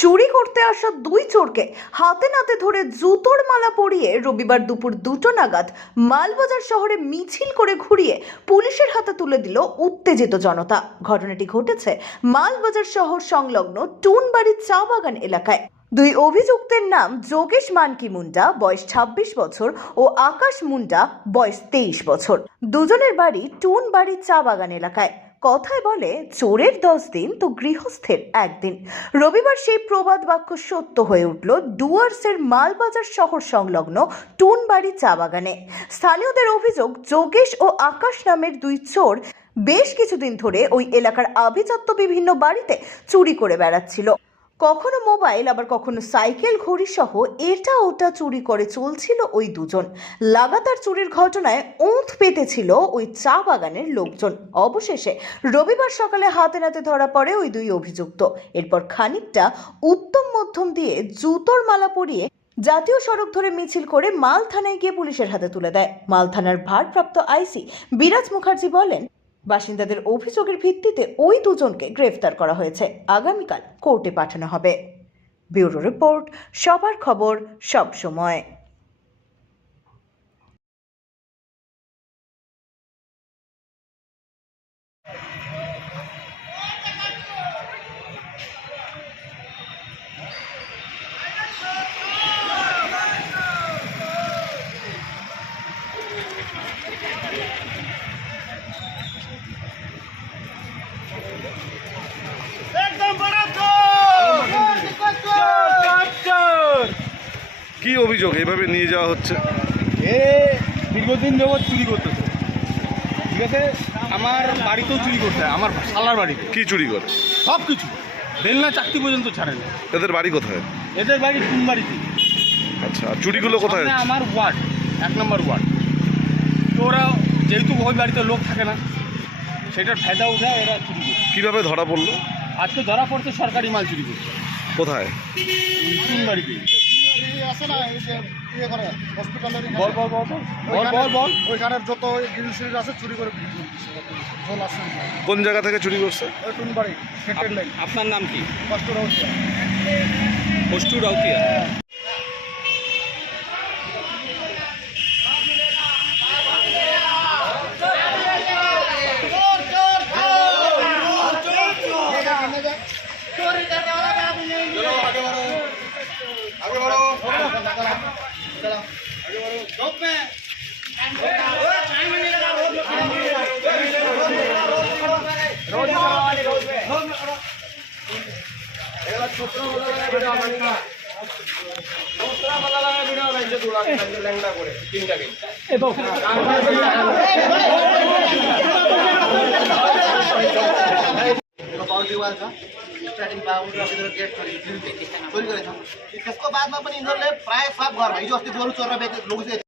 চুরি করতে আসা দুই চোরকে হাতে নাতে ধরে জুতোর মালা পরিয়ে রবিবার দুপুর 2টো নাগাদ মালবাজার শহরে মিছিল করে ঘুরিয়ে পুলিশের হাতে তুলে দিল উত্তেজিত জনতা। ঘটনাটি ঘটেছে মালবাজার শহর সংলগ্ন টুনবাড়ি চা বাগান এলাকায়। দুই অভিযুক্তের নাম যোগেশ মানকি মুন্ডা, বয়স 26 বছর, ও আকাশ মুন্ডা, বয়স 23 বছর। দুজনের বাড়ি টুনবাড়ি চা বাগান এলাকায়। কথায় বলে, চোরের 10 দিন তো গৃহস্থের 1 দিন। রবিবার সেই প্রবাদ বাক্য সত্য হয়ে উঠল ডুয়ার্সের মালবাজার শহর সংলগ্ন টুনবাড়ি চা বাগানে। স্থানীয়দের অভিযোগ, যোগেশ ও আকাশ নামের দুই চোর বেশ কিছুদিন ধরে ওই এলাকার আভিজাত্য বিভিন্ন বাড়িতে চুরি করে বেড়াচ্ছিল। কখনো মোবাইল, আবার কখনো সাইকেল, ঘড়ি সহ এটা ওটা চুরি করে চলছিল ওই দুজন। লাগাতার চুরির ঘটনায় ওঁত পেতেছিল ওই চা বাগানের লোকজন। অবশেষে রবিবার সকালে হাতে নাতে ধরা পড়ে ওই দুই অভিযুক্ত। এরপর খানিকটা উত্তম মধ্যম দিয়ে জুতোর মালা পরিয়ে জাতীয় সড়ক ধরে মিছিল করে মাল থানায় গিয়ে পুলিশের হাতে তুলে দেয়। মাল থানার ভারপ্রাপ্ত আইসি বিরাজ মুখার্জি বলেন, বাসিন্দাদের অভিযোগের ভিত্তিতে ওই দুজনকে গ্রেফতার করা হয়েছে। আগামীকাল কোর্টে পাঠানো হবে। ব্যুরো রিপোর্ট, সবার খবর, সব সময়। কি অভিযোগ এভাবে নিয়ে যাওয়া হচ্ছে? এ দীর্ঘদিন যাবৎ চুরি করতেছে। ঠিক আছে, আমার বাড়িতেও চুরি করতে হয়, আমার শালার বাড়িতে। কি চুরি করে? সব কিছু, বেলনা চাকতি পর্যন্ত ছাড়ে না। এদের বাড়ি কোথায়? এদের বাড়ি টুনবাড়িতে। আচ্ছা, আর চুরিগুলো কোথায়? সামনে আমার ওয়ার্ড, 1 নম্বর ওয়ার্ড। তো ওরা যেহেতু ওই বাড়িতে লোক থাকে না, সেটার ফায়দা উঠায় এরা চুরি করে। কিভাবে ধরা পড়লো? আজকে ধরা পড়ছে সরকারি মাল চুরি করছে কোথায়? টুনবাড়িতে। বল বল বল বল বল বল বল। ওইখানের যত জিনিস আছে চুরি করে ঝোল আছে। কোন জায়গা থেকে চুরি করছে? ওই টুনবাড়ি সেটের লাইন। আপনার নাম কি? কষ্ট রয়েছে। কষ্টু রাউতিয়া। आगे बढ़ो। स्टार्टिंग गेट चोरी गरेछ त्यसको बादमा पनि यिनीहरूले प्रायः सब घरमा हिजो अस्ति जोरु चोरेर लोक